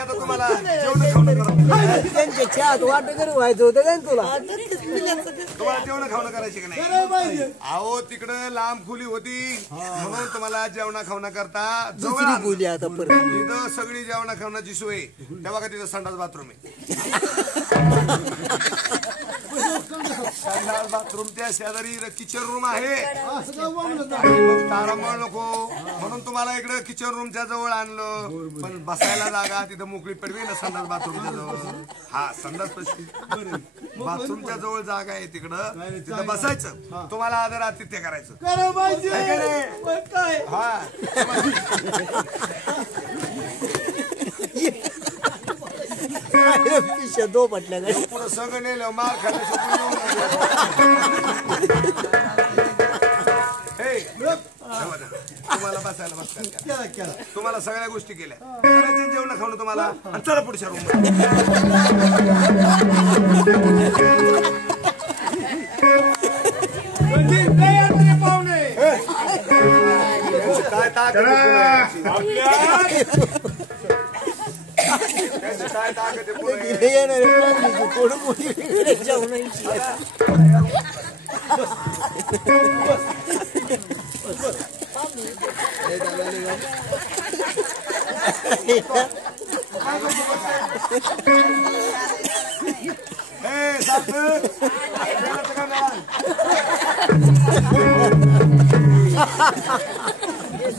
आता तुम्हाला जेवण खावणं करायचं. त्यांच्या चहात वाट करू व्हायचं होतं का तुला? तुम्हाला जेवण खावणं करायची का नाही? अहो तिकडं लांब खोली होती म्हणून तुम्हाला जेवणा खावणं करता जवळ बोली आता परत तिथं सगळी जेवणा खावण्याची सोय. तेव्हा का तिथं संडास बाथरूम आहे. संडास बाथरूमच्या शेजारी किचन रूम आहे. तारांबळ नको म्हणून तुम्हाला इकडे किचन रूमच्या जवळ आणलं. पण बसायला जागा तिथं मोकळी पडवी ना संडास बाथरूमच्या जवळ. हा संडास बाथरूमच्या जवळ जागा आहे तिकडं तिथं बसायचं. तुम्हाला आदर आतिथ्य करायचं. हा दो म्हटल्या पुढं सगळं नेलं मार खाल्लं. तुम्हाला बसायला बसतात. तुम्हाला सगळ्या गोष्टी केल्या करायच्या जेवण खाऊन तुम्हाला. आणि चला पुढच्या रूम काय ताकद काय ताकद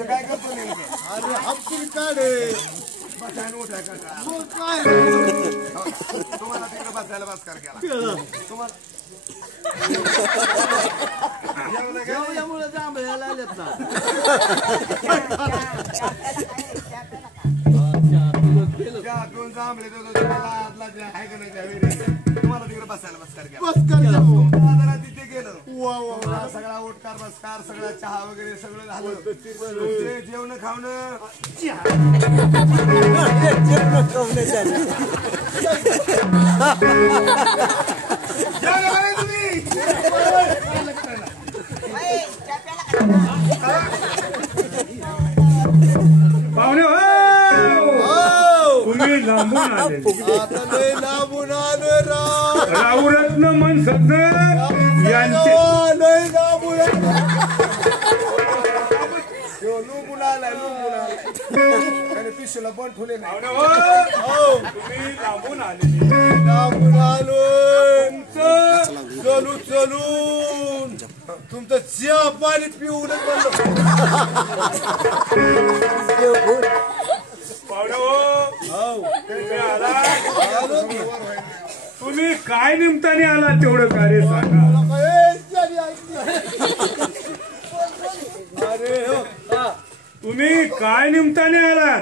काय करतो अरे हप्ती काढे तुम्हाला तिकडे बसायला बसकार केला. तुम्हाला जांभळ्याला आलेत ना. जांभळे तुम्हाला तिकडे बसायला बसकार केला. तिथे गेलं सगळा ओटकार बसकार सगळा चहा वगैरे सगळं झालं. जेवण खावणं पाहुणे तुम्ही लांबून आले. राऊरत्न मन सज्जन यांचे पिशूला पण ठुले नाही. तुम्ही लांबून आले. लांबून आलो चलू चलून तुमचं चहा पाणी पिऊन तुम्ही काय निमित्ताने आला तेवढं कार्य सांगा. तुम्ही काय निमित्ताने आलात?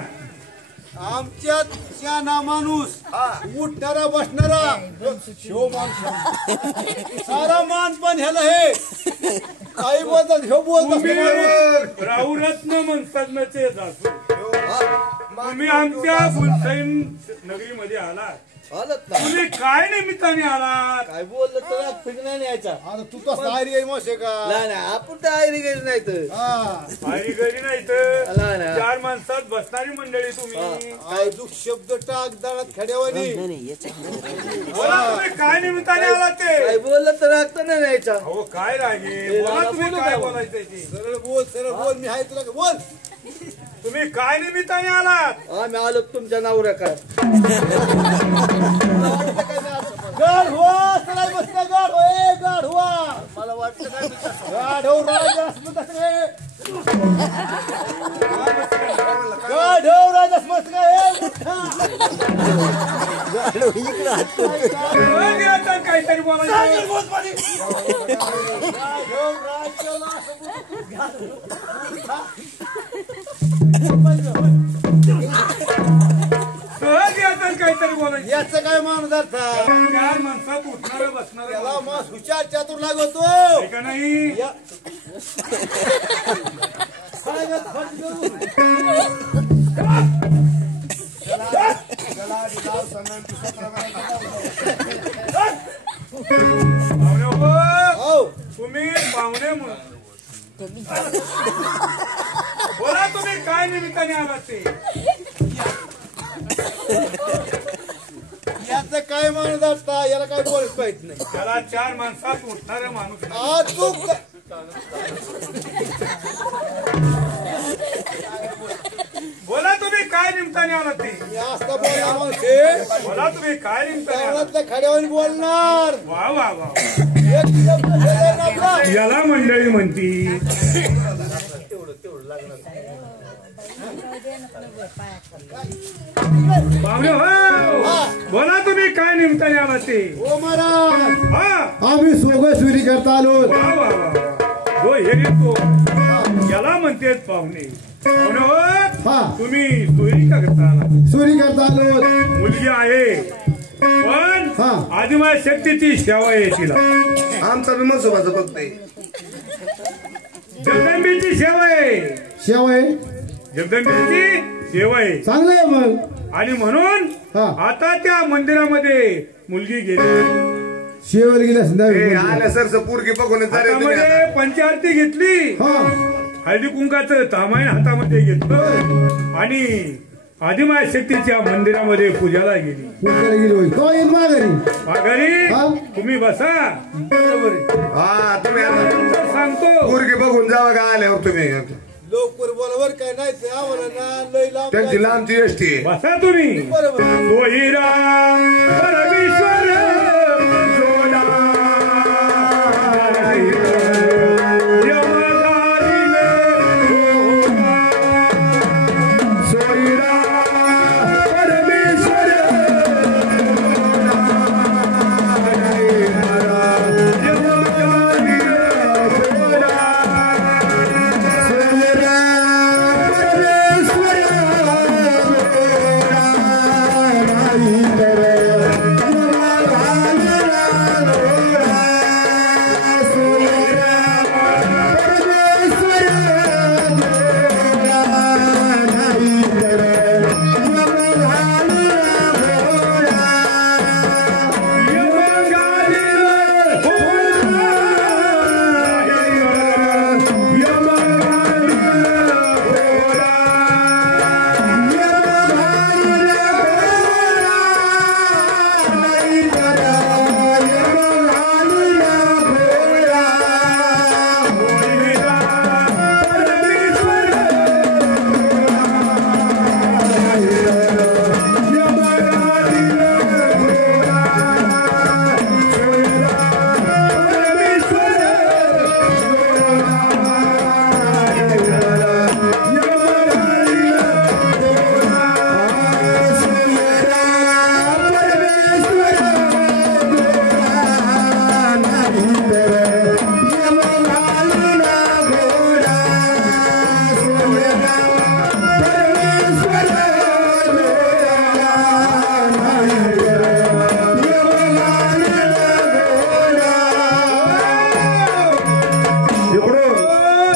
आमच्यात शाना माणूस उठणारा बसणारा शो माणूस सारा मान पण ह्याला हे काही बोलतात ह्यो बोलतात. राऊरत्न मनसज्ञाचे तुम्ही आमच्या गुलसैन नगरीमध्ये आलात. तुम्ही काय निमित्ताने आलात? काय बोललं तर फिरणार नाही यायचा. आता तू तर आयरी आहे मग का नाही आपण तर आयरी घरी नाही तर आयरी घरी नाही तर चार माणसात बसणारी मंडळी तुम्ही. काय दुःख शब्द टाक दारात खड्यावानी. तुम्ही काय निमित्ताने आलात ते? काय बोललं तर रागत नाही यायचा. हो काय रागे बोला तुम्ही काय बोलायचं. सरळ बोल मी आहे तुला बोल. तुम्ही काय निमित्ताने आलात? आम्ही आलो तुमच्या नवऱ्या काय गाढ हुआ सलाई बसता गाढ होय गाढ हुआ. मला वाटतं काय गाढ हो राजस काय गाढ हो राजस मस्त काय इकडे काहीतरी बोलायचं. काहीतरी बोलायचं. याचं काय माणूस अर्थ चार माणसात उठणार बसणार याला मग हुशार चातुर लागतो का नाही. तुम्ही पाहुणे बोला तुम्ही काय निमित्ताने आलात ते? काय माणूस असता याला काय बोलत पाहिजे नाही. त्याला 4 माणसात उठणारा माणूस. आज तू बोला तुम्ही काय निमताने आला ते. असता बोलणार माणसे बोला तुम्ही काय निमताने आला. खड्यावर बोलणार. वा वा वा. एक शब्द बोलणार नव्हता. याला मंडळी म्हणती. पाहुणे हो, बोला तुम्ही काय निमताने आला ते. ओ महाराज हा आम्ही सोबत चोरी करता आलो. वा वा वा. हो हे तो याला म्हणतेत पाहुणे. पाहुणे हो, हा तुम्ही चोरी का करता आला. चोरी करता आलो. मुलगी आहे पण हा. आदिमाय शक्तीची सेवा आहे तिला. आमचा विमल सोबाचं फक्त जगदंबेची सेवा आहे. शेवाय जगदंबेची सेवा आहे चांगलं आहे मग. आणि म्हणून हा. आता त्या मंदिरामध्ये मुलगी गेली. शेवर गेल्या संध्याकाळी आल्या सरच पूर्गी बघून हातामध्ये पंचारती घेतली. हा हळदी कुंकाचं तामाईन हातामध्ये घेतलं आणि आदिमाय शक्तीच्या मंदिरामध्ये पूजाला गेली. पूजाला गेली होय. तो येईल माघारी. माघारी हा. तुम्ही बसा. बरोबर आहे. हा तुम्ही आता तुमचं सांगतो. पूर्गी बघून जावा का आल्यावर तुम्ही. लवकर बोलावर काय नाही ते आम्हाला ना लय लांब त्यांची लांबची एसटी आहे. बसा तुम्ही. बरोबर. सोयीरा परमेश्वर जोडा यमगारीने होता. सोयीरा परमेश्वर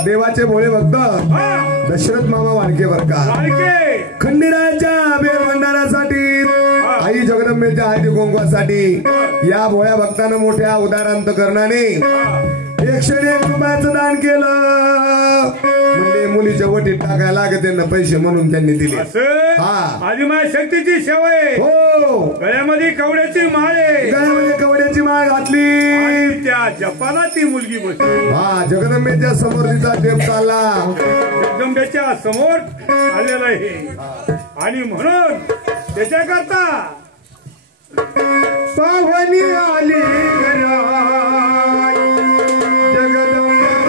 देवाचे भोळे भक्त दशरथ मामा वाडके बरका खंडेरायाच्या बेलभंडारासाठी आई जगदंबेच्या हळदी कुंकवासाठी या भोळ्या भक्तानं मोठ्या उदारांत करणाने 101 रुपयाचं दान केलं. म्हणजे मुलीच्या वटीत टाकायला लागत त्यांना पैसे म्हणून त्यांनी दिले. हा आदिमाय शक्तीची सेवा आहे. हो गळ्यामध्ये कवड्याची माळ आहे. गळ्यामध्ये कवड्याची माळ घातली. त्या जपाला ती मुलगी बसली. हा जगदंबेच्या समोर तिचा देव चालला. जगदंबेच्या समोर आलेला आहे आणि म्हणून त्याच्याकरता पावनी आली जगदंबा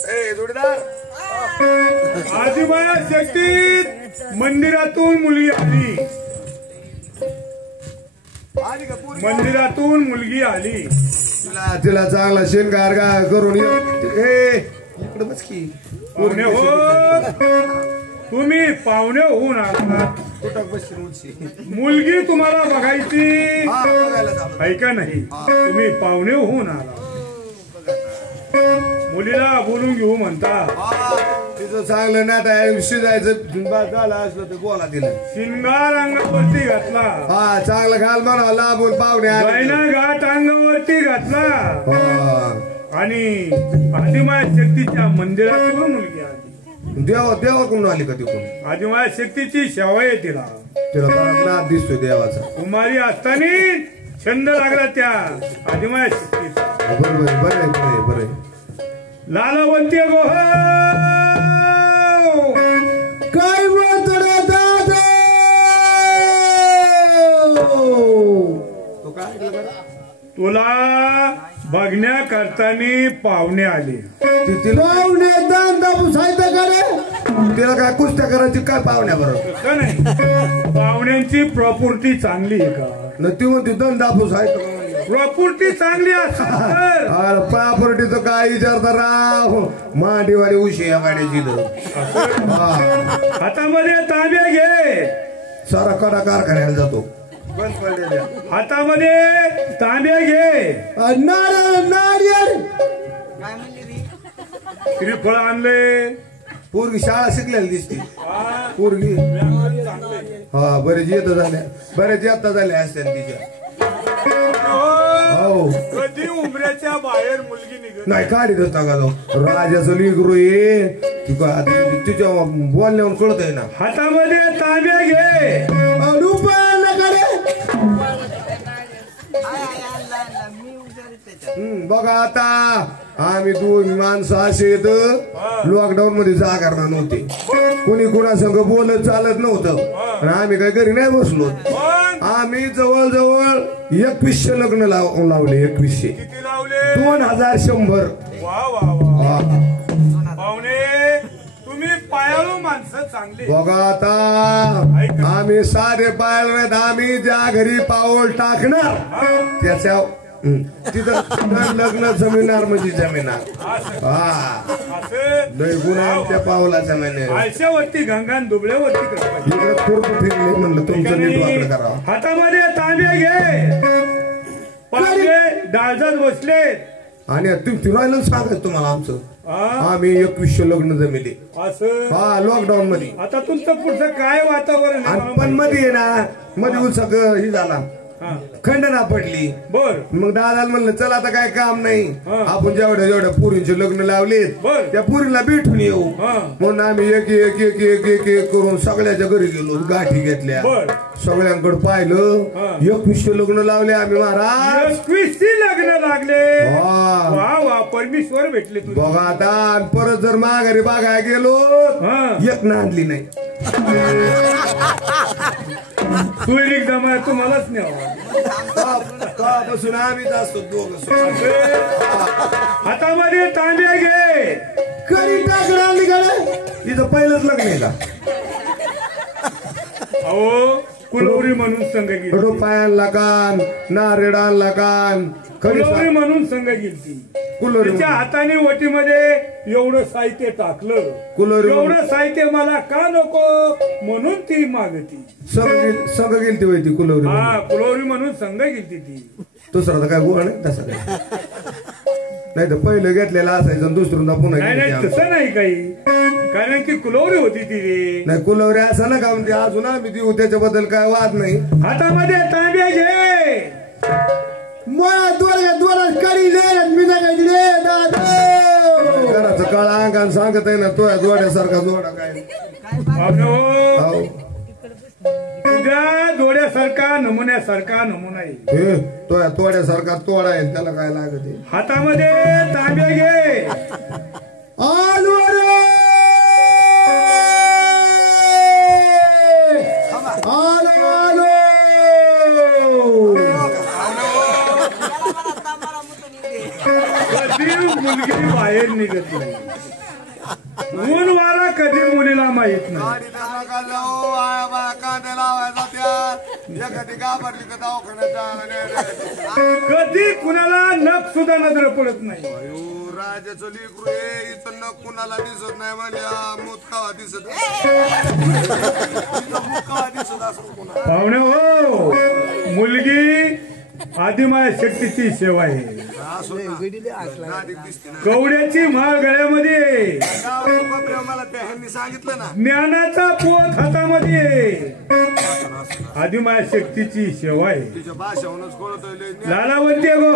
ए जोडीदार आदिमाया शक्तीत मंदिरातून मुलगी आली. आली का पोरी? मंदिरातून मुलगी आली. तिला चांगला शेणगार करून इकडे बस की पाहुणे हो, तुम्ही पाहुणे होऊन आला. तुटक बसशील उंची. मुलगी तुम्हाला बघायची हा, बघायला चालू. आहे का नाही? तुम्ही पाहुणे होऊन आला. मुलीला बोलून घेऊ म्हणता. हा, तिचं चांगलं नाता शिजायचं झालं असलं तर बोला दिलं. शिंगार अंगावरती घातला. हा चांगलं घाल म्हणा लांबून पाहुणे गायना घाट अंगावरती घातला. हा आणि आदिमाया शक्तीच्या मंदिरातून मुलगी आली. देवा कोण आली का तिकडून? आदिमाया शक्तीची सेवा आहे तिला. तिला नाद दिसतोय देवाचा. कुमारी असताना छंद लागला त्या आदिमाया शक्तीचा. बरोबर बरं बरं. लालवंती गोह काय म्हणतो रे दादा? तो काय ऐकलं बरं? तुला बघण्याकरतानी पाहुणे आले. पाहुणे दान दाबू साहित्य करे तिला काय कुस्त्या करायची काय पाहुण्या बरोबर? का नाही? पाहुण्यांची प्रॉपर्टी चांगली आहे का? न ती म्हणते दन दाबू साहित्य. प्रॉपर्टी चांगली असेल तर अरे प्रॉपर्टीचं काय विचारता राव? मांडीवाली उशी या गाड्याची हातामध्ये तांब्या घे. सारा कडा कारखान्याला जातो. बंद पडलेल्या. हातामध्ये तांब्या घे. नारळ नारियल श्रीफळ आणले. पोरगी शाळा शिकलेली दिसते पोरगी. हा बरेच येत झाल्या बरेच येता झाल्या असत्या तिच्या. हो कधी उमऱ्याच्या बाहेर मुलगी निघत नाही काढीत होता का तो राजाचं लिगरू ये तिच्या बोलण्यावर कळत आहे ना. हातामध्ये तांब्या घे. बघा आता आम्ही दोन माणसं असे येत लॉकडाऊन मध्ये जागा नव्हते. कोणी कोणासंग बोलत चालत नव्हतं. आम्ही काय घरी नाही बसलो. आम्ही जवळजवळ 2100 लग्न लावले. 2100 किती लावले? 2100. वा वा वा. पाहुणे तुम्ही पायाळू माणसं चांगली. बघा आता आम्ही साधे पायाळू नाहीत. आम्ही ज्या घरी पाऊल टाकणार त्याच्या तिथं लग्न जमिनार म्हणजे जमिनार. हा लय गुन्हा आमच्या पावलाचा महिने. आळशावरती गंगान दुबळ्यावरती इकडे खुरप फिरले म्हणलं तुमचं नीट वापर करावं. हातामध्ये तांबे घे. पाहुणे डाळजात बसले आणि तुम्ही राहिलं सांगायचं तुम्हाला आमचं. आम्ही 2100 लग्न जमिले असं. हा लॉकडाऊन मध्ये. आता तुमचं पुढचं काय वातावरण आणि पण मध्ये आहे ना मध्ये उत्सक ही झाला खंडना पडली. बर मग दादाला म्हणलं चला आता काय काम नाही आपण जेवढ्या पुरींचे लग्न लावलेत त्या पुरीला भेटून येऊ म्हणून आम्ही एक एक एक एक एक एक करून सगळ्याच्या घरी गेलो. गाठी घेतल्या सगळ्यांकडे पाहिलं. 2100 लग्न लावले आम्ही महाराज. 21 लग्न लागले. वा वा वा परमेश्वर भेटले. बघा आता परत जर माघारी बागायला गेलो एक ना आणली नाही. सुईक जमा तुम्हालाच न्यावा. बसून आम्हीच असतो दोघं. हातामध्ये तांब्या घे. कधी टाकलं आणली का तिथं पहिलंच लग्न आहे का? अहो कुलवरी म्हणून संघ गेली. पायांना कान नारेड आणला कान कुलवरी म्हणून संघ गेली. तिच्या हाताने वटीमध्ये एवढं साहित्य टाकलं. एवढं साहित्य मला का नको म्हणून ती मागती. संघ गेलती होय ती कुलवरी. हा कुलवरी म्हणून संघ गेलती ती. दुसरा तर काय गोळ नाही तसं काय नाही तर पहिलं घेतलेलं असायचं दुसऱ्यांदा पुन्हा. नाही तसं नाही काही कारण की कुलवरी होती ती रे. नाही कुलवरी असं ना का म्हणते अजून आम्ही देऊ त्याच्याबद्दल काय वाद नाही. हातामध्ये तांब्या घे. घराचं काळा अंगान सांगत आहे ना तो जोड्यासारखा जोडा काय तुझ्या जोड्यासारखा नमुन्यासारखा नमुना आहे. तो तोड्यासारखा तोडा आहे त्याला काय लागत. हातामध्ये तांब्या घे. मुलगी बाहेर निघत नाही. ऊन वारा कधी मुलीला माहित नाही. गाडीचा नका जाऊ आया बाया कांदे लावायचा त्यात एखादी घाबरली का दवाखान्यात कधी कुणाला नख सुद्धा नजर पडत नाही. राजाचं लेकरू आहे इथं नख कुणाला दिसत नाही म्हणजे मुतकावा दिसत मुतकावा दिसत असं कुणा पाहुणे हो, मुलगी आदिमाया शक्तीची सेवा आहे. कवड्याची माळ गळ्यामध्ये, मला त्यांनी सांगितलं ना ज्ञानाचा पोत हातामध्ये, आदिमाया शक्तीची सेवा आहे. तिच्या भाषाहूनच कळतोय लालावंती गो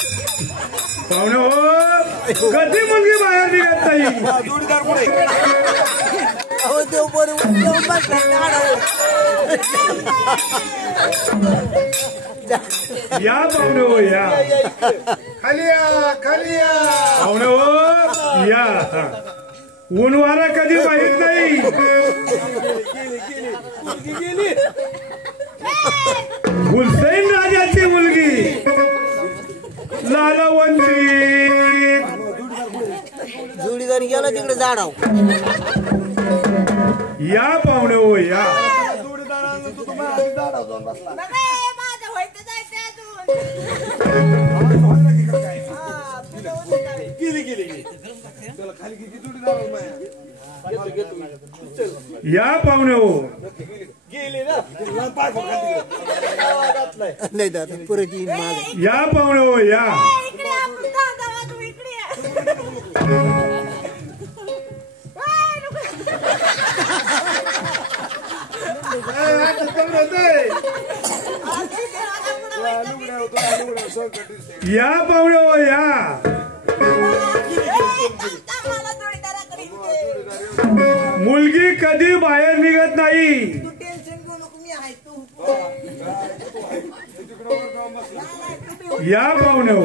पाहुणे हो, कधी मुलगी बाहेर निघत नाही. जोडीदार पुढे या पाहुणे हो या, खाली या खाली या पाहुणे हो या. ऊन वारा कधी माहित नाही. हुसैन राजाची मुलगी लालावंती. जोडीदार गेला तिकडे झाडाव. या पाहुणे हो या. जोडीदारानं तू तुम्हाला झाडावर जाऊन बसला चला खाली किती जोडीदार या पाहुणे हो. गेले ना पाय नाही दादा परत येईन माझं. या पाहुणे हो या. या पाहुणे हो या. मुलगी कधी बाहेर निघत नाही. या पाहुणे हो.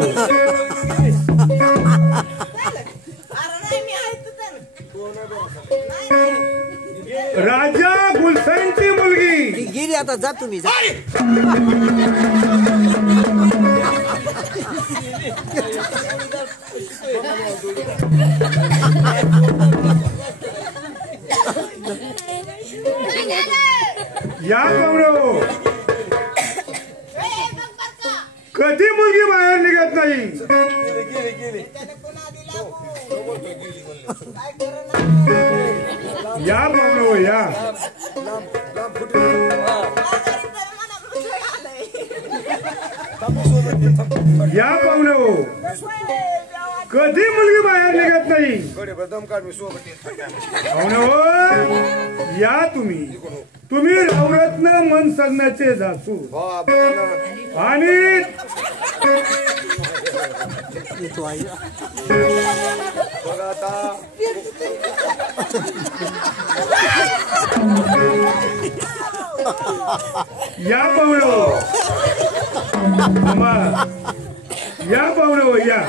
राजा गुलशनची मुलगी गेली आता जा तुम्ही जा. या पाहुणे हो. कधी मुलगी बाहेर निघत नाही. या पाहुणे हो या. या पाहुणे हो. कधी मुलगी बाहेर निघत नाही. पाहुणे हो या. तुम्ही नवरत्न मन सगण्याचे जासू आणि या पाहुणे हो. या पाहुणे हो या.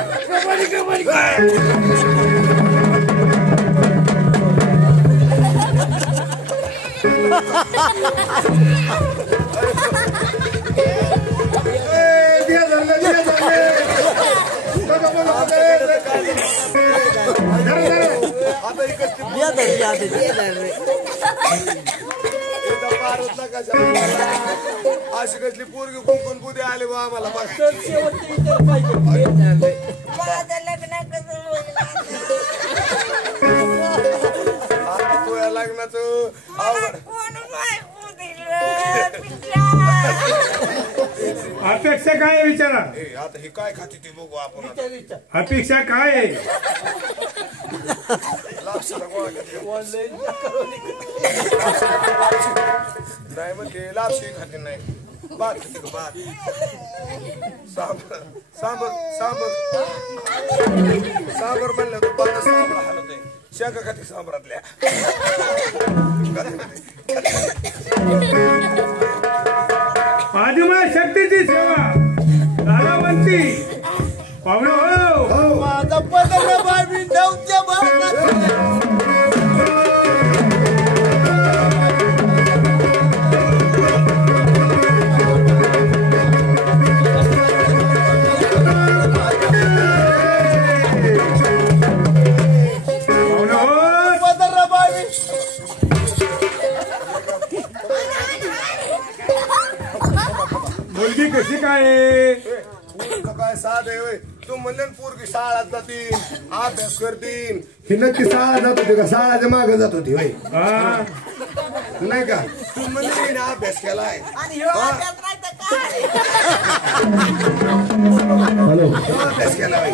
अशी कसली पोरगी कोण बुद्धी आले बा आम्हाला लग्नाचं अपेक्षा काय आहे विचारा. आता हे काय खाते ते बघू आपण आता. अपेक्षा काय आहे. नाही म्हणते लापशी खाते नाही. भात खाते का भात. सांबर सांबर सांबर सांबर म्हणलं तर बाबा सांबर हालत आहे. शेंगा खाते सांबरातल्या. आदिमा शक्तीची सेवा दादावंती पाहुणे हो. माझा पदर बाबी नवच्या भागात मुलगी कशी काय आहे. काय साध आहे होय. तू म्हणले पोरगी शाळात जातील अभ्यास करतील. ही नक्की शाळा जात होती का शाळाच्या मागे जात होती होय नाही का. तू म्हणले ना अभ्यास केलाय. हॅलो अभ्यास केला बाई.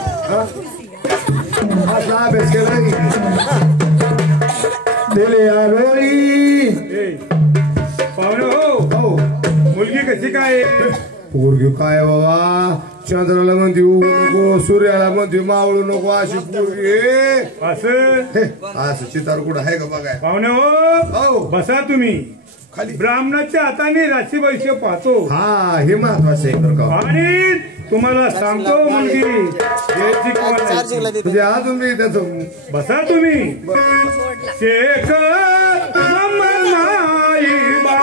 असला अभ्यास केला दिले आलोई. पाहुणे हो. मुलगी कशी काय आहे. पोरगी काय बाबा चंद्राला म्हणते उगू नको सूर्याला म्हणते मावळू नको अशी पोरगी असं चितार कुठं आहे का बघाय. पाहुणे हो हो बसा तुम्ही. खाली ब्राह्मणाच्या हाताने राशी भविष्य पाहतो. हा हे महत्वाचं आहे बरं का. आणि तुम्हाला सांगतो मुलगी म्हणजे अजून मी त्याचं बसा तुम्ही. शेख माई बा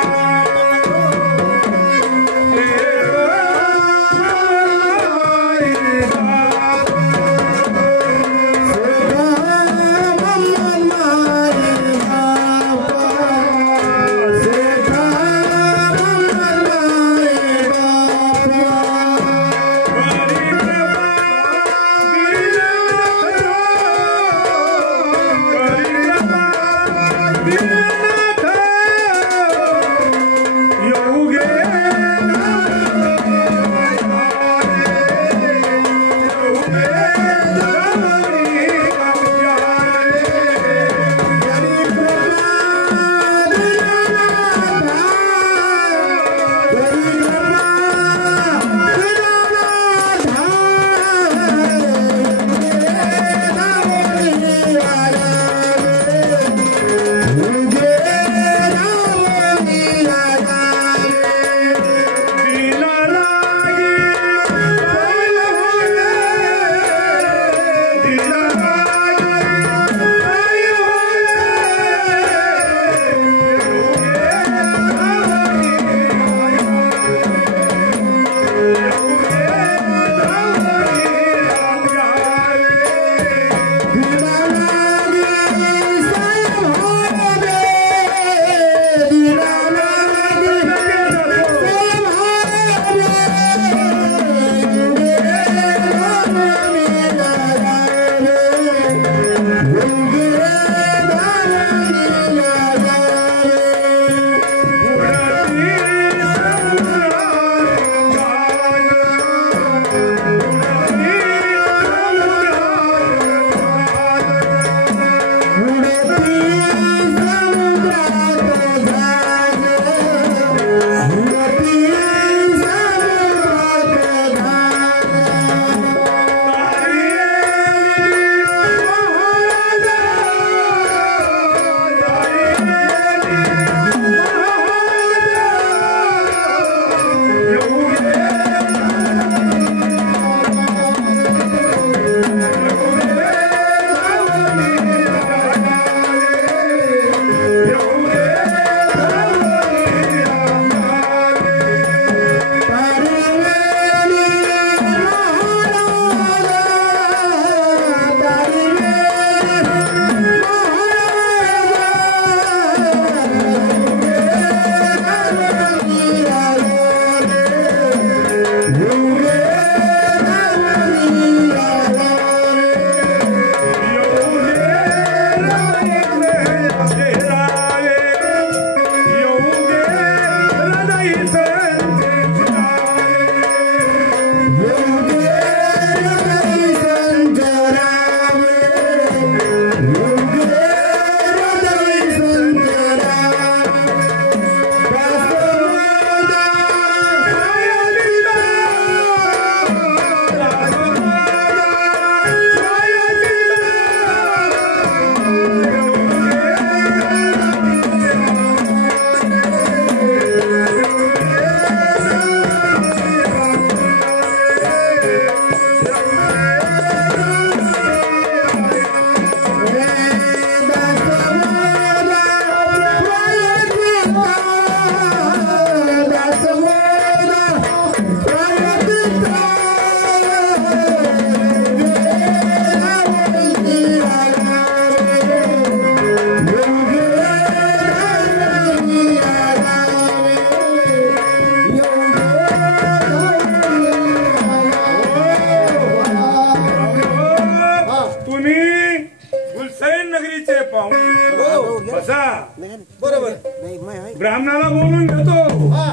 बरोबर नाही माय ब्राह्मणाला बोलून घेतो हा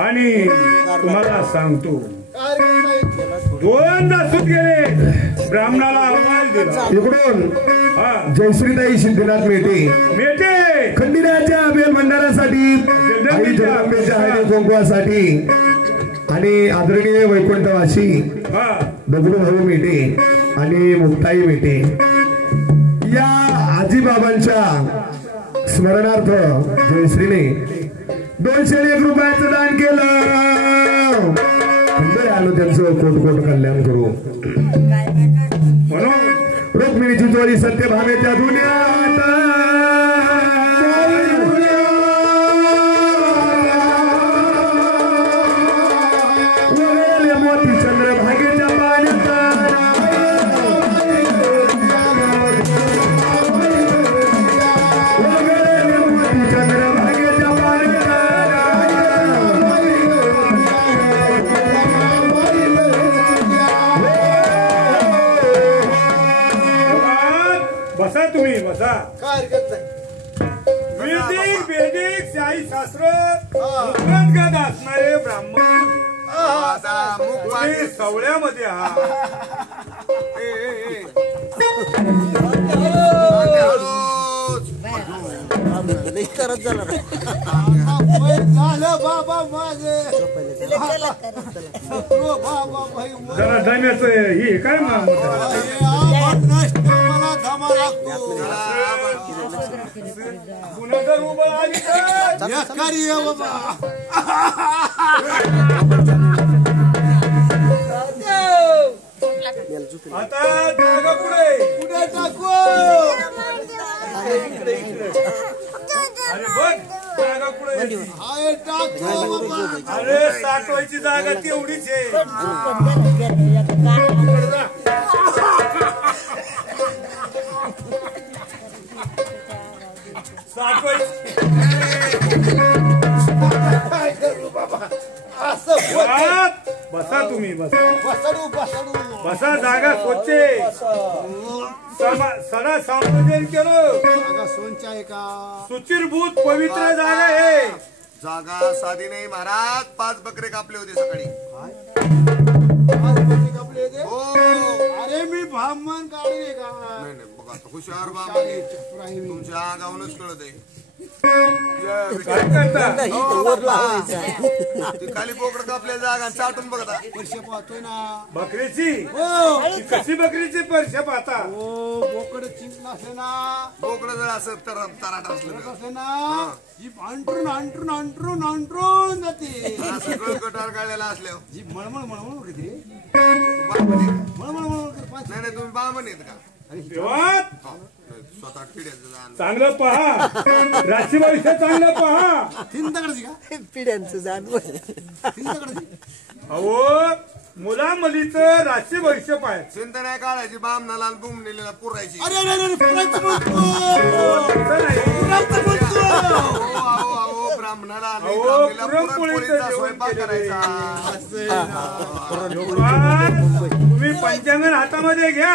आणि तुम्हाला सांगतो. कार्यक्रम नाही दोनदा सुत गेले, ब्राह्मणाला आवाज दिला. इकडून हा जयश्रीताई सिद्धनाथ मेटे मेटे खंडिराच्या बेल भंडारासाठी आई जगदंबेच्या हळदी कुंकवासाठी आणि आदरणीय वैकुंठवासी हा दगडू भाऊ मेटे आणि मुक्ताई मेटे या आजीबाबांच्या स्मरणार्थ जयश्रीने 201 रुपयाचं दान केलं. आलो त्यांचं कोट कल्याण करू म्हणून रुक्मिणीची जोडी सत्यभामेच्या दुनियात मोती चंद्रभागेच्या पाण्यात मोती चंद्रभागेच्या बसा तुम्ही बसा. काय हरकत नाही वैदिक वेदिक शाही शास्त्र मुखगत असणारे ब्राह्मण आता मुख तुम्ही सवळ्यामध्ये आहात. लई करत झाला रे. झालं बाबा माझे बाबा भाई जरा दम्याचं हे काय मग मला धमा लागतो पुन्हा जर उभं आली तर या कार्य बाबा आता जागा पुढे पुढे टाकू अरे बघ जागा पुढे हाय टाकू बाबा अरे साठवायची जागा तेवढीच आहे. साठवायची काय करू बाबा असं बसा तुम्ही बसा बसडू बसडू बसा. जागा स्वच्छ आहे. सडा संयोजन केलं. जागा सोनची आहे का सुचिरभूत पवित्र जागा आहे. जागा साधी नाही महाराज. 5 बकरे कापले होते सकाळी. आज कोणी कापले ते? हो अरे मी ब्राह्मण काढले का नाही नाही बघा आता हुशार बाबा तुमच्या अंगावरूनच कळत आहे. काय करता ही तर वर लावायचा. ती खाली बोकड कापले जागा आणि चाटून बघता. वर्ष पाहतोय ना बकरीची हो ती कशी बकरीची परशा पाहता. हो बोकड चिंकलं असले ना बोकड जर असं तराट असलं तर. असले ना जी अंटरून अंटरून अंटरून अंटरून जाते असं गळगटार काढलेला असल्यावर जी मळमळ मळमळ होते रे बामण आहे. मळमळ मळमळ करत पाच नाही नाही तुम्ही बामण येत का तेव्हा हा. स्वतः पिढ्याचं जाण. चांगलं पहा. राशी भविष्य चांगलं पहा. थिंदाकडची का पिढ्यांचं जाणवं. थिंदाकडची अहो मुला मुलीचं राशी भविष्य पाहायचं. चिंता नाही काढायची. बामणाला आणि बुमणीला पुरायची. अरे अरे अरे पुरायचं म्हणतो तसं नाही. पुरायचं म्हणतो अहो ब्राह्मणाला आणि अहो, ब्राह्मणीला पुरणपोळीचं पुरणपोळीचा जेवण स्वयंपाक केलेलं करायचा. तुम्ही पंचांगण हातामध्ये घ्या.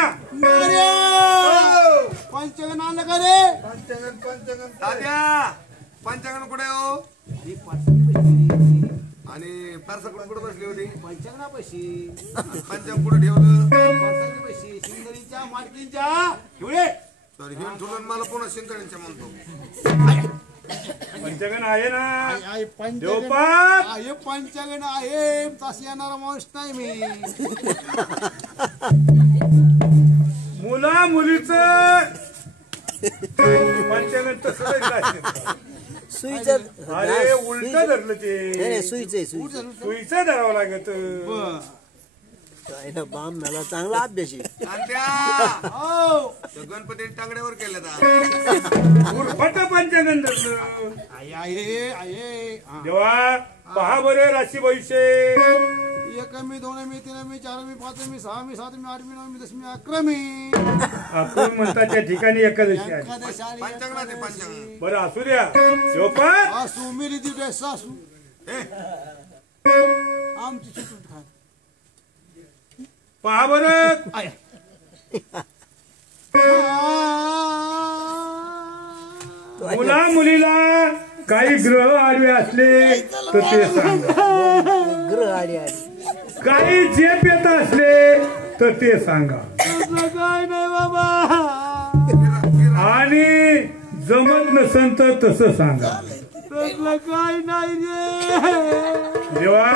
पंचगण आलं का रे तात्या पंचांगण कुठे हो? आणि फारसा कुठे बसली होती? पंचगणा पैसे पंचांग कुठे ठेवलं? पैसे शिंदरीच्या मालकींच्या ठेवले सॉरी घेऊन ठेवलं आणि मला पुन्हा शिंदणीच्या म्हणतो. पंचांगण आहे ना. आहे पंचगण देवपात आहे पंचगण आहे तस येणारा माणूस नाही मी मुला मुलीच पंचांगण तसं सुईचं अरे उलट धरलं नाही ते. सुईचं सुई सुईचं धरावं लागत. काय ना बाम मला चांगला अभ्यास आहे. तात्या हो त्या गणपतीने टांगड्यावर केलं तर उरफट पंचांगण धरलं. आहे आहे आहे देवा पहा बरे राशी भविष्य. एक मी दोन मी तीन मी चार मी पाच मी सहा मी सात मी आठ मी नऊ मी दस मी अकरा मी आपण म्हणतात त्या ठिकाणी एकादशी आहे. एकादश आली पंचांगणात आहे पंचांगण. बरं असू द्या. देवपात सासू मेरी दिवटे सासू आमची सुटून खा पहा बरं. मुला मुलीला काही ग्रह आडवे असले तर ते सांगा. ग्रह आडी काही झेप येत असले तर ते सांगा. काय नाही बाबा. आणि जमत नसन तर तसं सांगा. तसलं काय नाही रे. देवा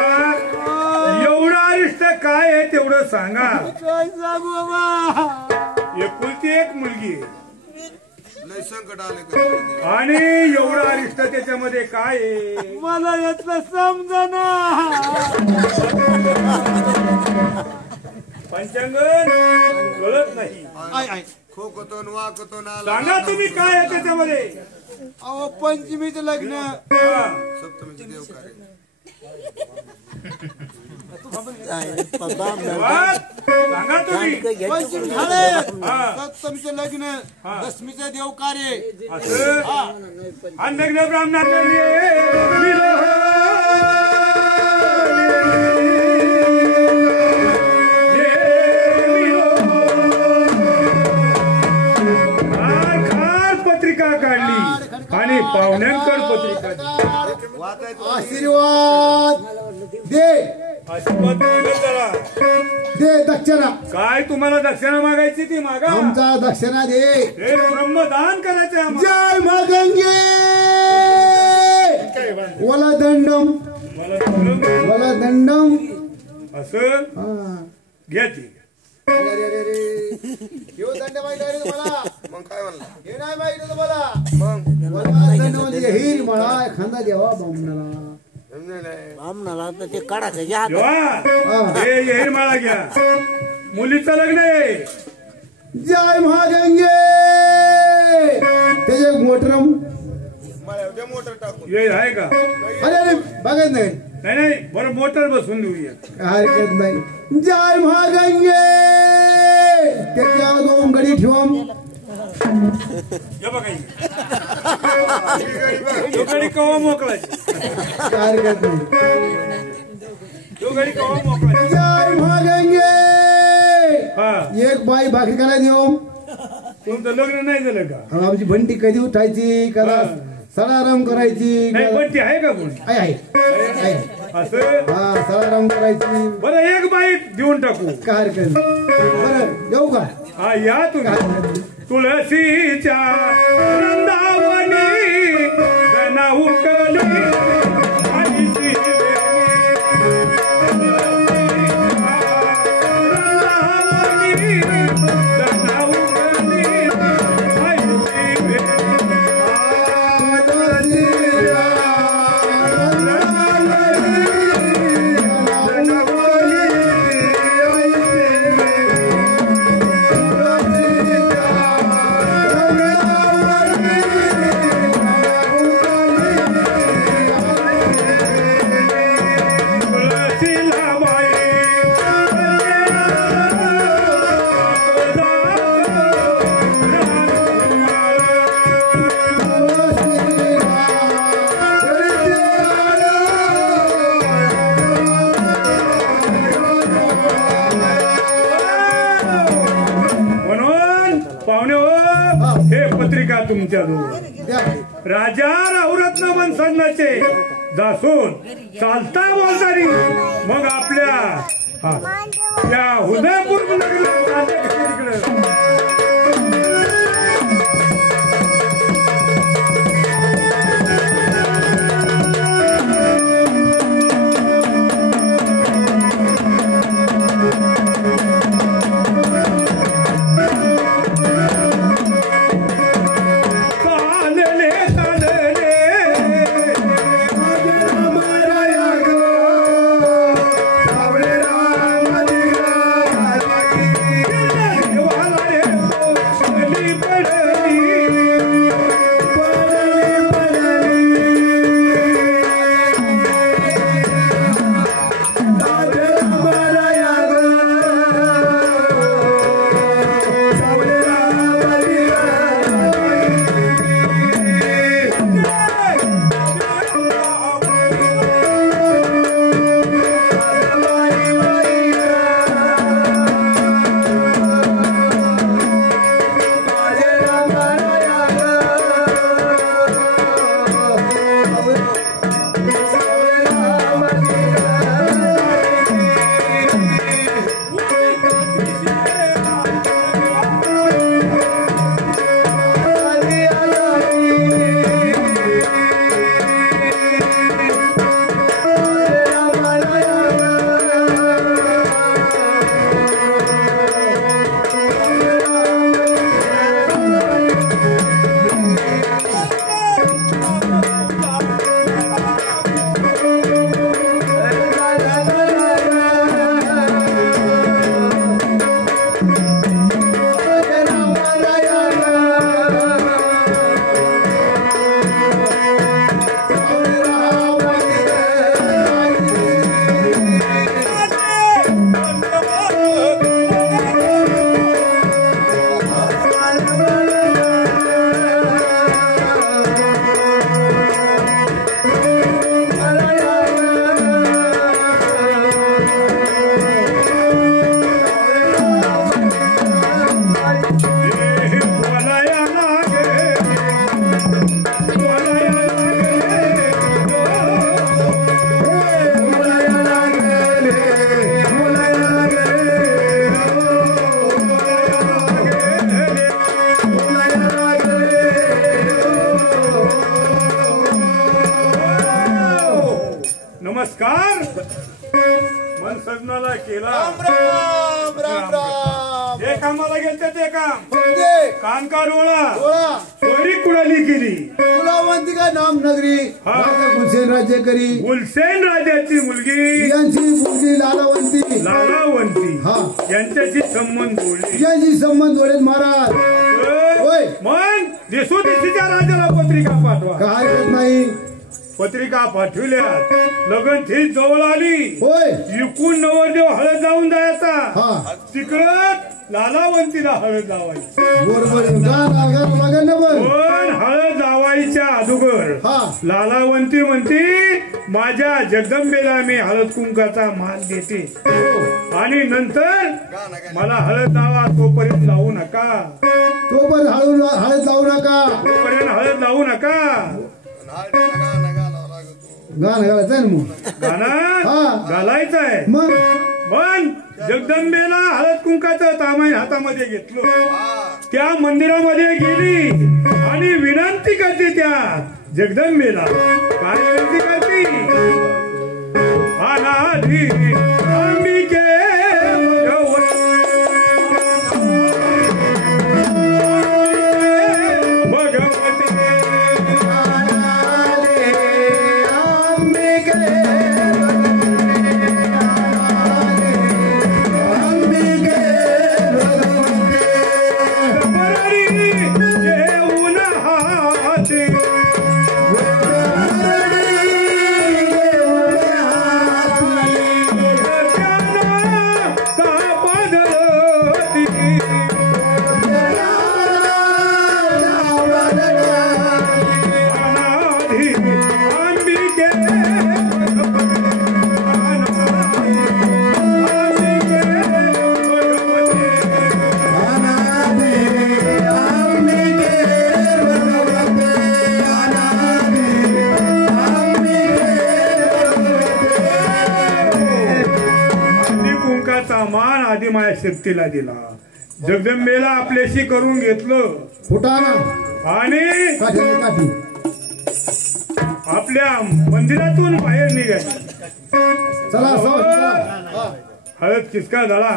एवढं अरिष्ट काय आहे तेवढं सांगा. काय सांगू बाबा. एकुलती एक मुलगी लय संकट आले आणि एवढं अरिष्ट त्याच्यामध्ये काय आहे मला यातलं समजना. पंचांगण कळत नाही. खोकतो वाकतो ना. सांगा तुम्ही काय आहे त्याच्यामध्ये. अहो पंचमीचं लग्न. सप्तमीचे देवकार्य. सांगा तुम्ही. पंचमी झाले. सप्तमीचं लग्न. दशमीचं देवकार्य. असं अन्नग्न ब्राह्मणाचं पत्रिका काढली आणि पाहुण्यांकड पत्रिका दिली. आशीर्वाद दे. आशीर्वाद जरा दे दक्षिणा. काय तुम्हाला दक्षिणा मागायची ती मागा. आमचा दक्षिणा दे. हे ब्रह्मदान करायचं आम्हाला. जय मा गंगे. वला दंडम. वला दंडम. असं घ्या ती. दंड माहिती आहे तुम्हाला. मग काय म्हणला. हे नाही माहिती तुम्हाला. मग वला दंड म्हणजे हिर म्हणा एखादा देवा बामणाला. आम्हाला तर ते काढायचं घ्या. हे येईल मला घ्या. मुलीचं लग्न आहे. जय महागंगे. त्याचे मोटरम मोटर टाकून येईल आहे का. अरे अरे बघत नाही. नाही नाही बरं मोटर बसून देऊया. हरकत नाही. जय महागंगे. त्याच्या दोन गडी ठेवून हे बघा तो गडी कवा मोकळायची. हरकत नाही. तो गडी कवा मोकळायची. जय महागंगे. हा एक बाई भाकरी करायला देऊ. तुमचं लग्न नाही झालं का. आमची भंटी कधी उठायची कदा सडाराम करायची. नाही पण ती आहे का कोणी. आहे आहे. असं हा सडाराम करायची. बरं एक बाई देऊन टाकू. काय हरकत नाही. बरं येऊ का. हा या तुम्ही. तुळशीच्या वृंदावनी गणाऊकली आणि तुमच्या राजा राहुरत्न बनसन्नाचे जासून चालता बोलतानी मग आपल्या त्या उदयपूर तिकडे नमस्कार मन सजनाला केला जे कामाला गेलते ते काम कानका डोळा चोरी कुणाली केली कुलावंती काय नाम नगरी गुलशेन राज्य करी गुलशेन राजाची मुलगी यांची मुलगी लालावंती हा यांच्याशी संबंध जोडले यांची संबंध जोडेल महाराज होय मन दिसू दिशीच्या राजाला पत्रिका पाठवा काय करत नाही पत्रिका पाठविल्यात लगन थी जवळ आली होय इकून नवरदेव हळद जाऊन जायचा तिकडं लालावंतीला हळद लावायची बरोबर लागेल ना पण हळद लावायच्या अगोदर लालावंती म्हणती माझ्या जगदंबेला मी हळद कुंकाचा मान देते आणि नंतर मला हळद लावा तोपर्यंत लावू नका हळद लावू नका तोपर्यंत हळद लावू नका गाणं घालायचं मग गाणं घालायचं आहे मग पण जगदंबेला हळद कुंकाचं तामाई हातामध्ये घेतलं त्या मंदिरामध्ये गेली आणि विनंती करते त्या जगदंबेला काय विनंती करते अनाधी अंबिके मान आधी माया शक्तीला दिला जगदंबेला आपल्याशी करून घेतलं फुटाणा आणि काठी आपल्या मंदिरातून बाहेर निघाले चला हळद किसका झाला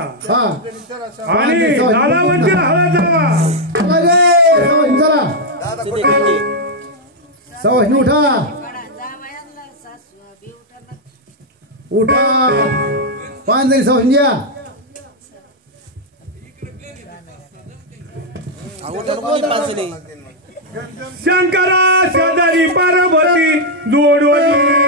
आणि लालावंतीला हळद झाला सवाशनी उठा उठा पाच तरी सवाशनी घ्या शंकरा शेजारी पार्वती जोडवली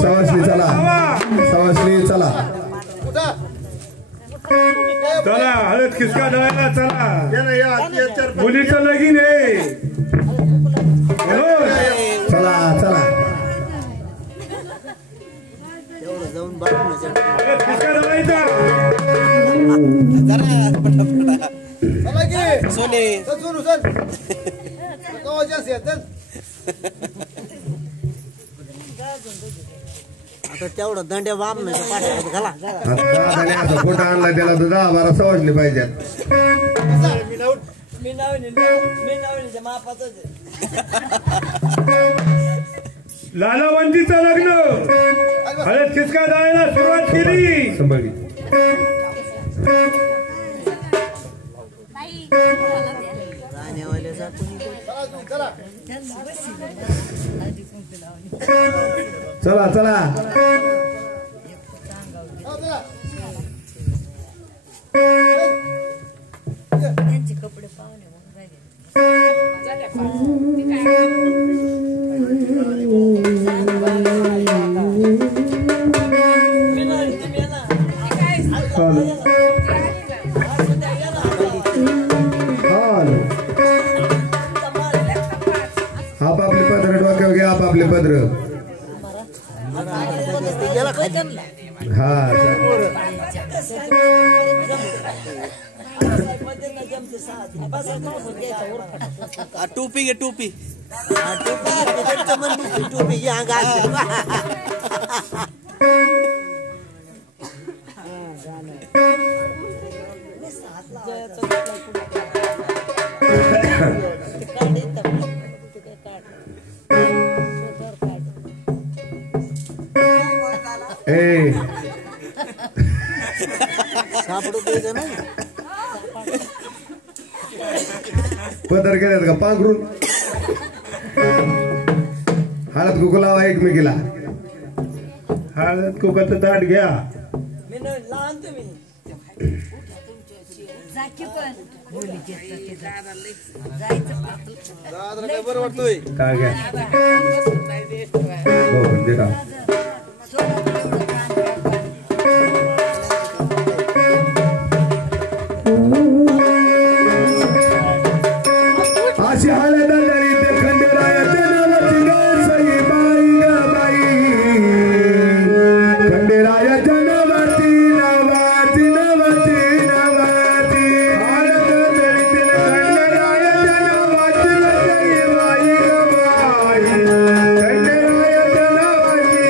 सवासनी चला सवासनी चला चला हळद खिसका दळायला चला मुलीचं लगीन आहे चला चला जाऊन बाळून हळद खिसका दळायचा सोने आता तेवढं दंड्या बामणाच्या पाठ्यात घाला फोटो आणला त्याला तर 10-12 सवासनी पाहिजे मी मापाच लालावंतीचं लग्न हळद खिसका दळायला सुरुवात केली संभाजी राहण्यावाल्याचा कोणी चला चला त्यांचे कपडे पाहुणे आपापले पत्र डोक्यावर घ्या आपापले पत्र हा टोपी घे टोपी टोपी घे पदर केल्यात का पांघरून हळद कुकू लावा एकमेकीला हळद कुकाचं ताट घ्या बरं वाटतोय काय घ्या हो दे का अशी हळद झाली ते खंडेरायाच्या नावाची ग सई बाई ग बाई खंडेरायाच्या नावाची नावाची नावाची नावाची हळद झाली ते खंडेरायाच्या नावाची सई बाई ग बाई खंडेरायाच्या नावाची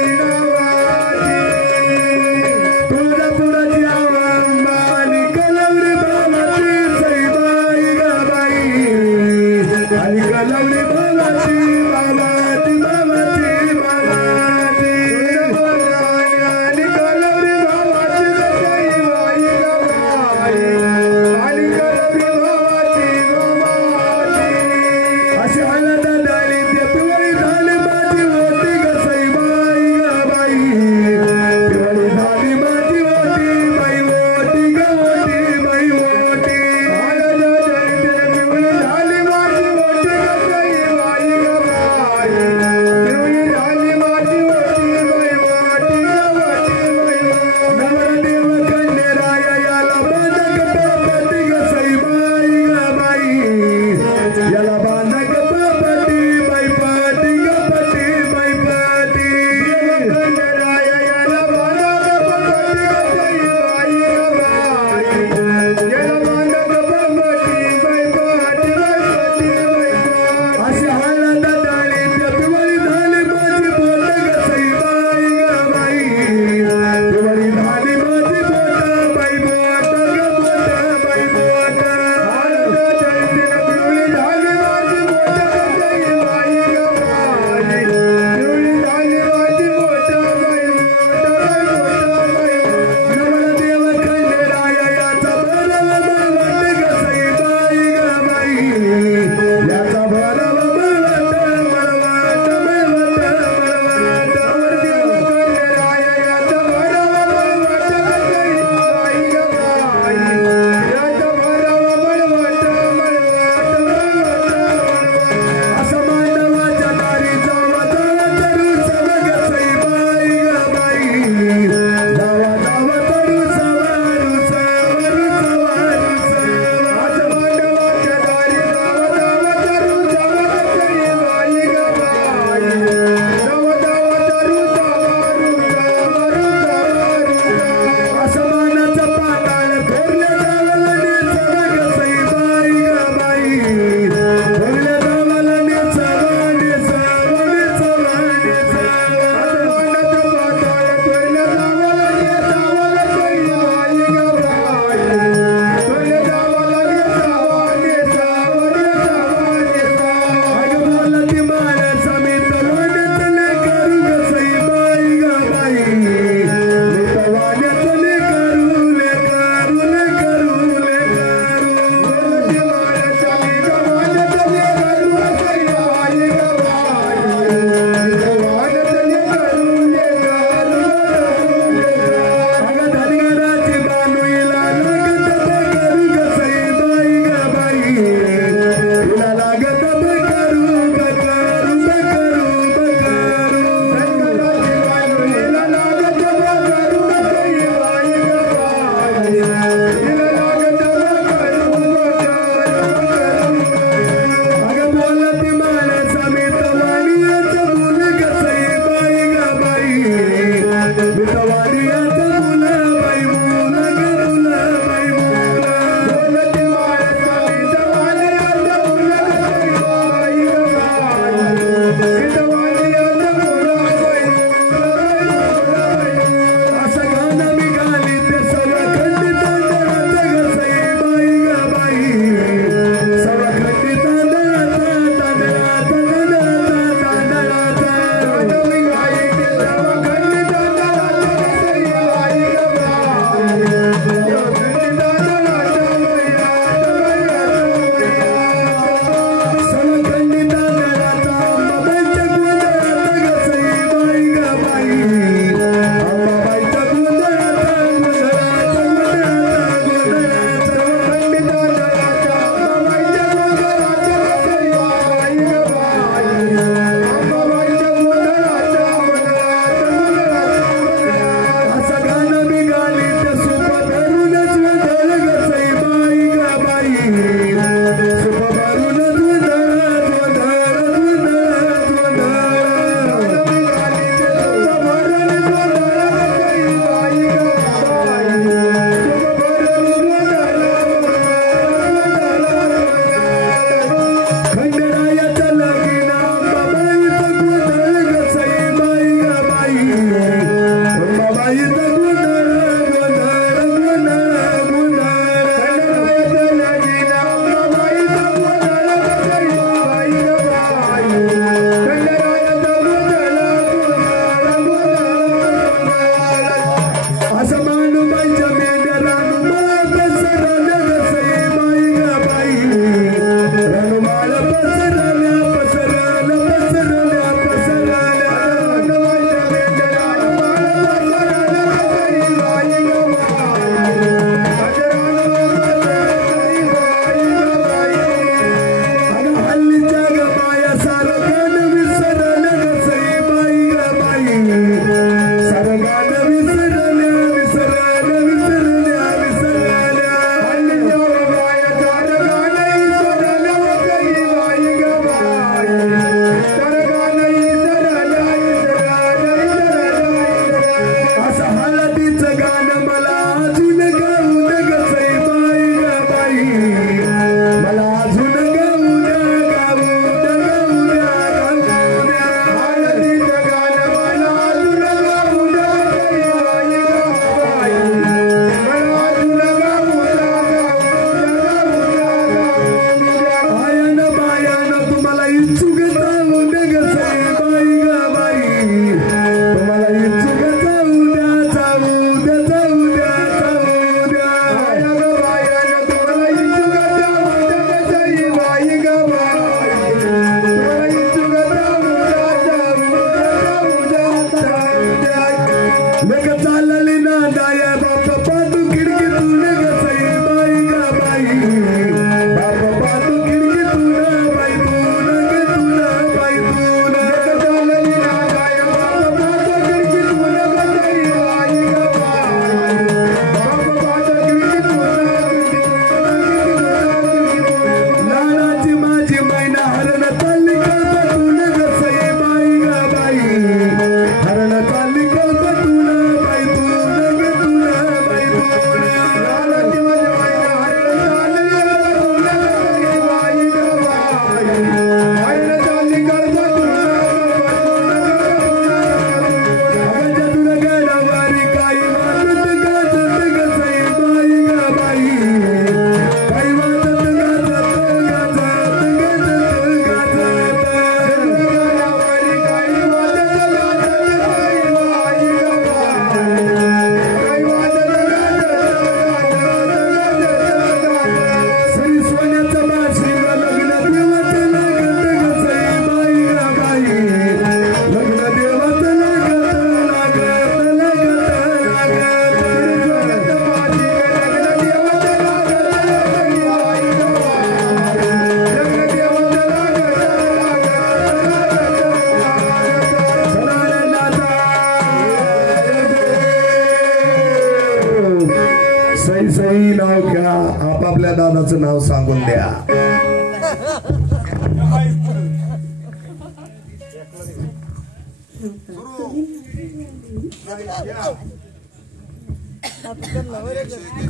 आपल्या दादाचं नाव सांगून द्या.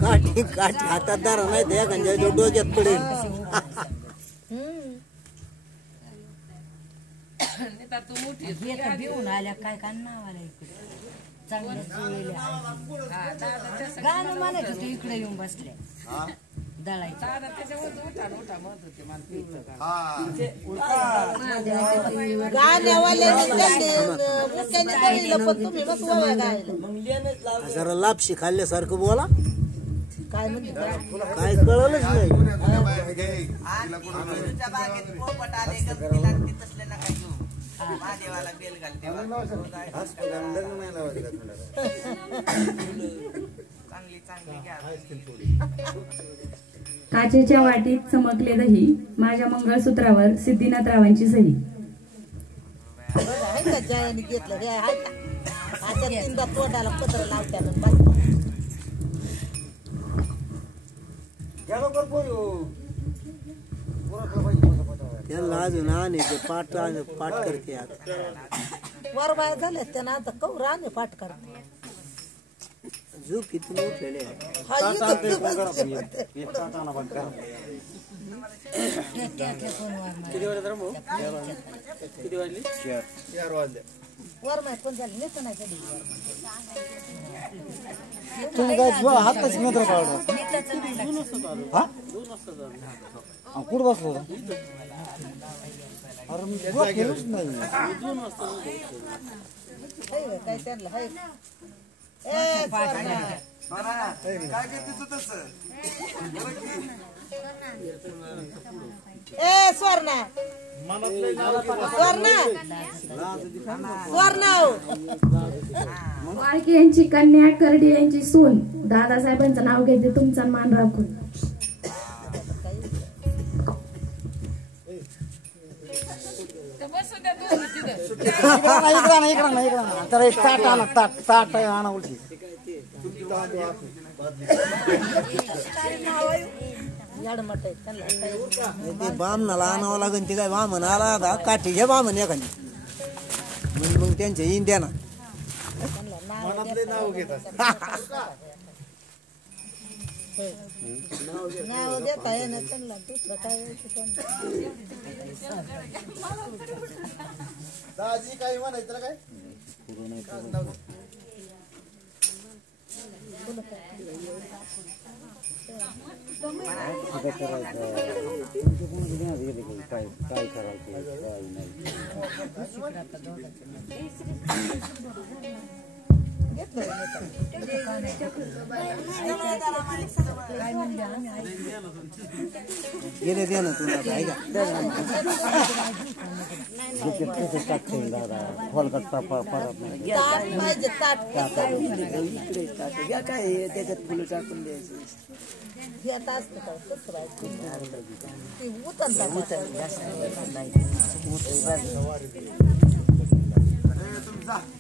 काठी काठी हातात दारा नाही द्या गंजा डोक्यात पडेल. भिवून आल्या काय का नाव आला इकडे चांगल्या गाणं म्हणायचं तू इकडे येऊन बसले दळायचं जरा लापशी खाल्ल्यासारखं बोला. काय म्हणते काय कळलंच नाही. काचेच्या वाटीत चमकले दही माझ्या मंगळसूत्रावर सिद्धीनाथरावांची सही. घेतलं तोंडाला पत्र लावत्या त्यांना अजून आणे पाठ पाठ करते. आता वर बाय झाले त्यांना आता कौर आणे पाठ करते. झोप किती उठलेले वर माय पण झाले नेत नाही कधी तुम्ही काय हातच मित्र काढा कुठं बसलो अरे मी गेलोच नाही. काय त्यांना काय करते तू तसं ए स्वर्णा स्वर्णा स्वर्णा वाळके यांची कन्या करडी यांची सून दादासाहेबांचं नाव घेते तुमचा मान राखून. ताट आणा ताट आणा उलटी ते बामणाला आणावं लागेल. ते काय बामण आला का काठी घ्या बामण एखादी मग त्यांच्या येईन द्या ना. नाव देता आहे ना त्यांना दुसरं काय दाजी काय म्हणायचं काय काय करायचं गेले द्या ना तुला काय का काय त्याच्यात फुलं टाकून द्यायचं.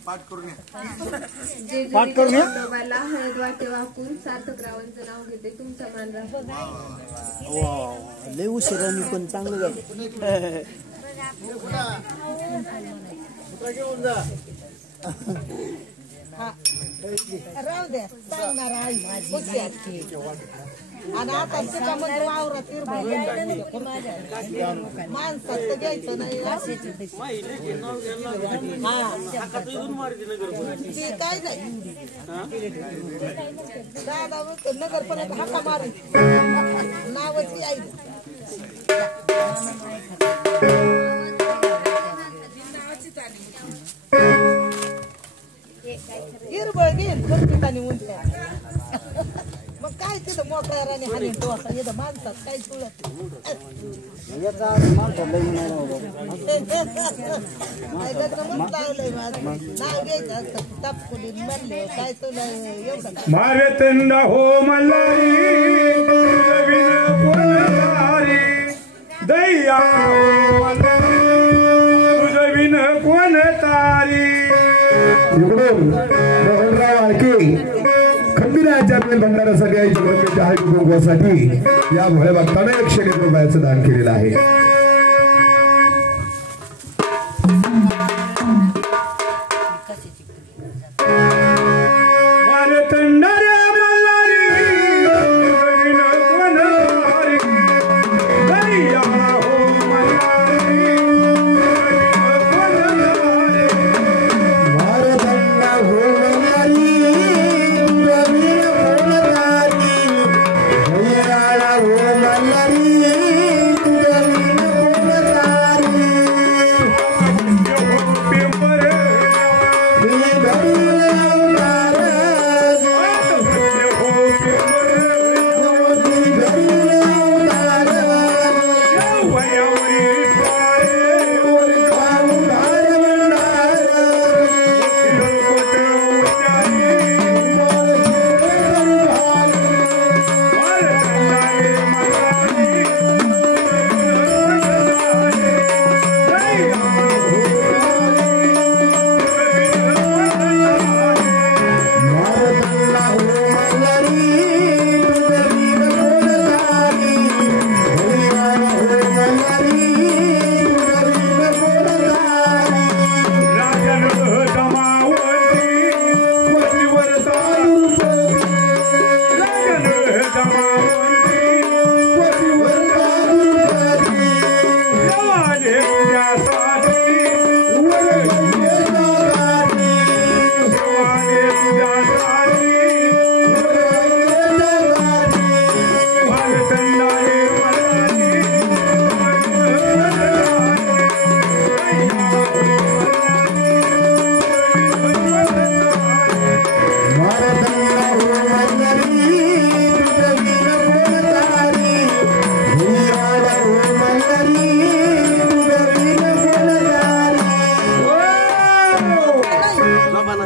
पाठ करून हळद वाटे वाकून सार्थकरावांचं नाव घेते तुमचा मान राखून. लय उशिराने पण चांगलं झालं. राहू द्या सांगणार आई माझी आणि आता त्याच्यामध्ये वावरात माणसात तर घ्यायचं नाही. ते काय नाही दादा नगर पण हाका मारून नावाची आई हिरबळ घेईन ठिकाणी उंच्या मग काय तिथं मोकळ्या राणी हानी डोसा येतं माणसात काय तुळत लग्न मग लावलंय माझं नाव घ्यायचं असतं तापकुली म्हणले काय तुला एवढं मारे तंडा हो मल्हारी दैया तुझं विन कोण तारी. इकडून मोहनराव आळके खंबीराच्या भंडारासाठी आई जगदंबेच्या हळदी कुंकवासाठी या भोळ्या भक्ताने 101 रुपयाचं दान केलेलं आहे.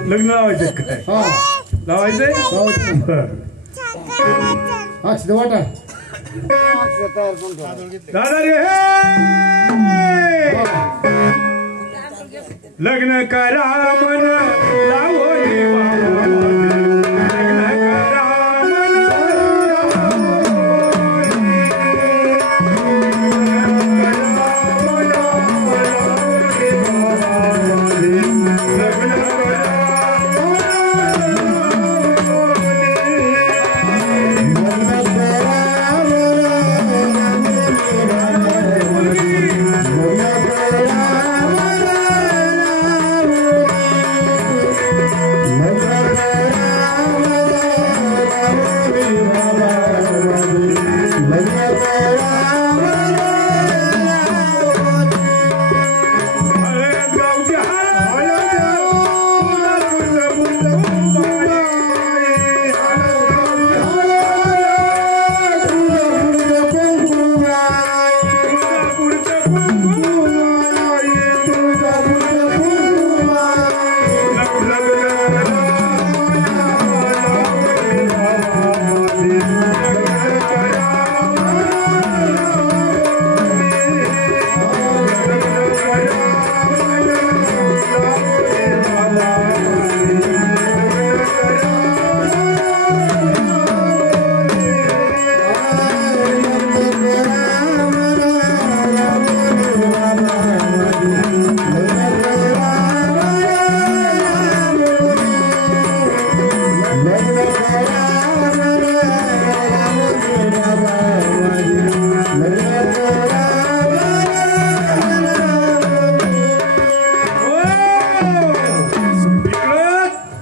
लग्न लावायचं काय लावायचंय वाटा दादा रे लग्न करा मन लावो रे बाबा लग्न करा मन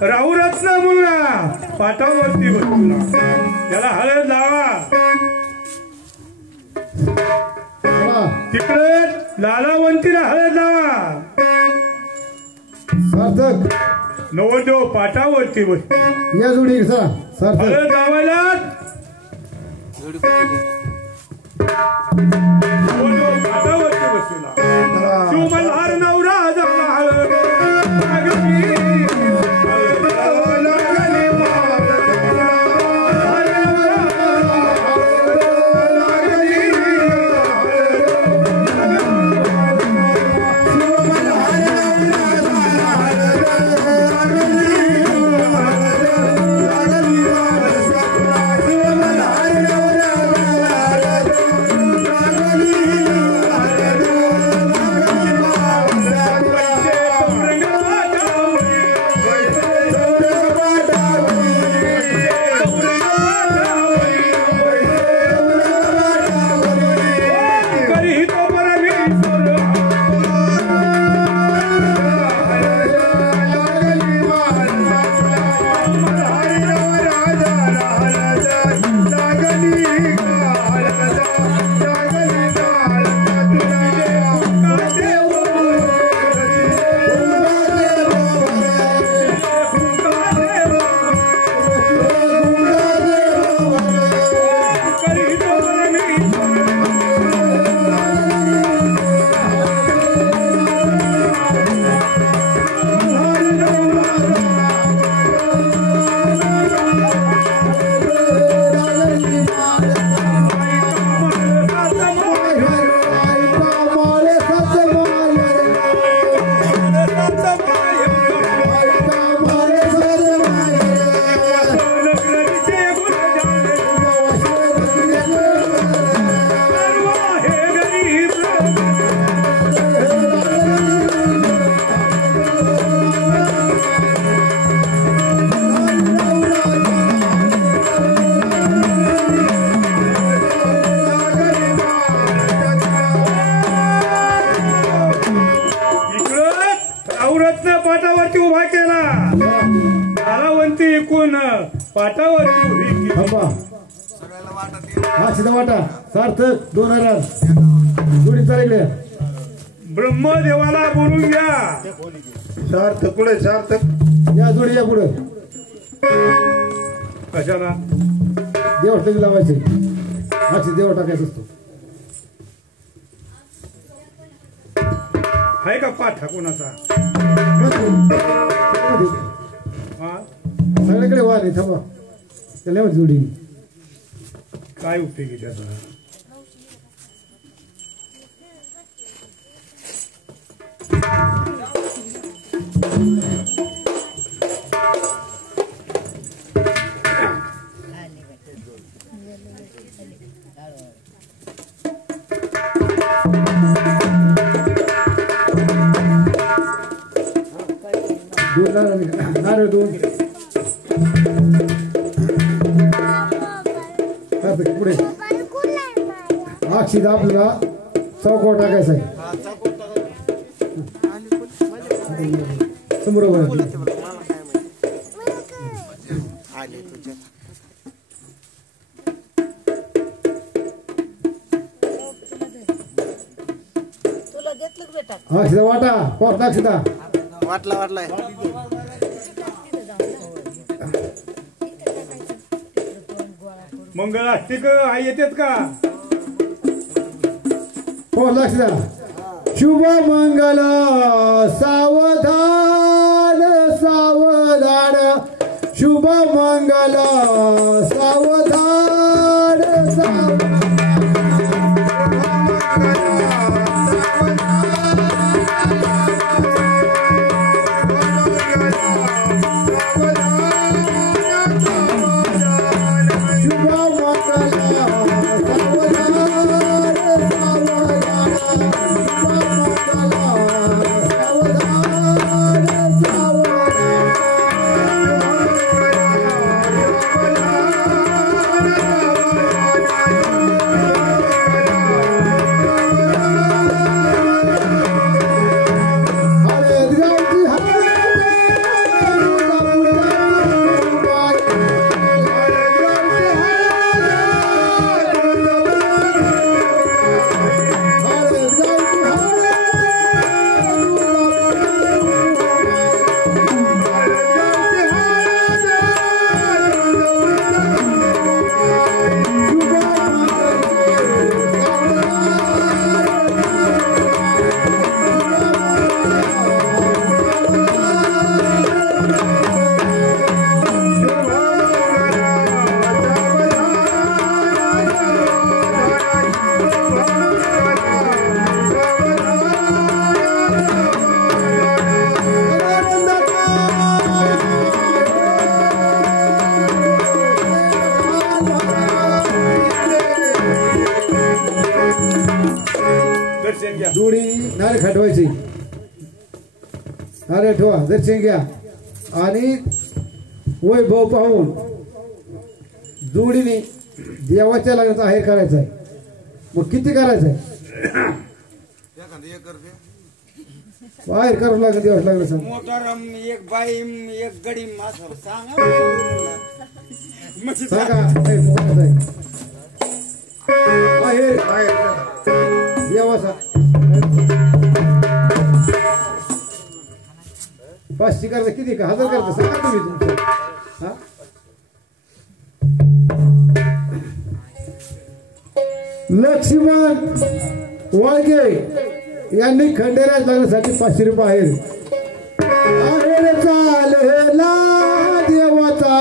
राहुरत्न मुलगा पाठावरती बसला त्याला हळद लावा तिकडे लालावंतीला हळद लावा सार्थक नवरदेव पाठावरती बस या जोडी सार्थक हळद लावायला नवरदेव पाठावरती बसला शिवमल्हार नवरा जपला हळद Hallelujah. ऐकून पाटावरती उभी केली. सगळ्याला वाटत येईल. हा सीधा वाटा सार्थक 2000 जोडी चालले. ब्रह्मदेवाला बोलून घ्या. सार्थक पुढे सार्थक या जोडी या पुढे. कशाला देव तरी लावायचे. हा देव टाकायचा असतो. आहे का पाठा कोणाचा? सगळ्याकडे वा नाही थांबा त्याला जोडी काय उपयोगी त्याचा? नारळ 2 पुढे. अक्षित आपल्याला चौकोट टाकायचा आहे. समोर अक्षिता वाटा पोट अक्षिता वाटलाय मंगळाष्टिक येतात का? पोट अक्षिता. शुभ मंगल सावधान सावधान शुभ मंगल सावधान सावधान. जोडी नारे खटवायची. नारे ठेवा दर्शन घ्या आणि वैभव पाहून जोडीने देवाच्या लग्नाचा आहेर करायचा आहे. मग किती करायचं आहे? बाहेर करावं लागेल देवाच लग्न. मोटर एक बाई एक गडी सांगा देवाचा 500 करता किती का 1000 करता सांगा तुम्ही तुमचं. लक्ष्मण वाळगे यांनी खंडेराज लग्नासाठी 500 रुपये आहेर चालला देवाचा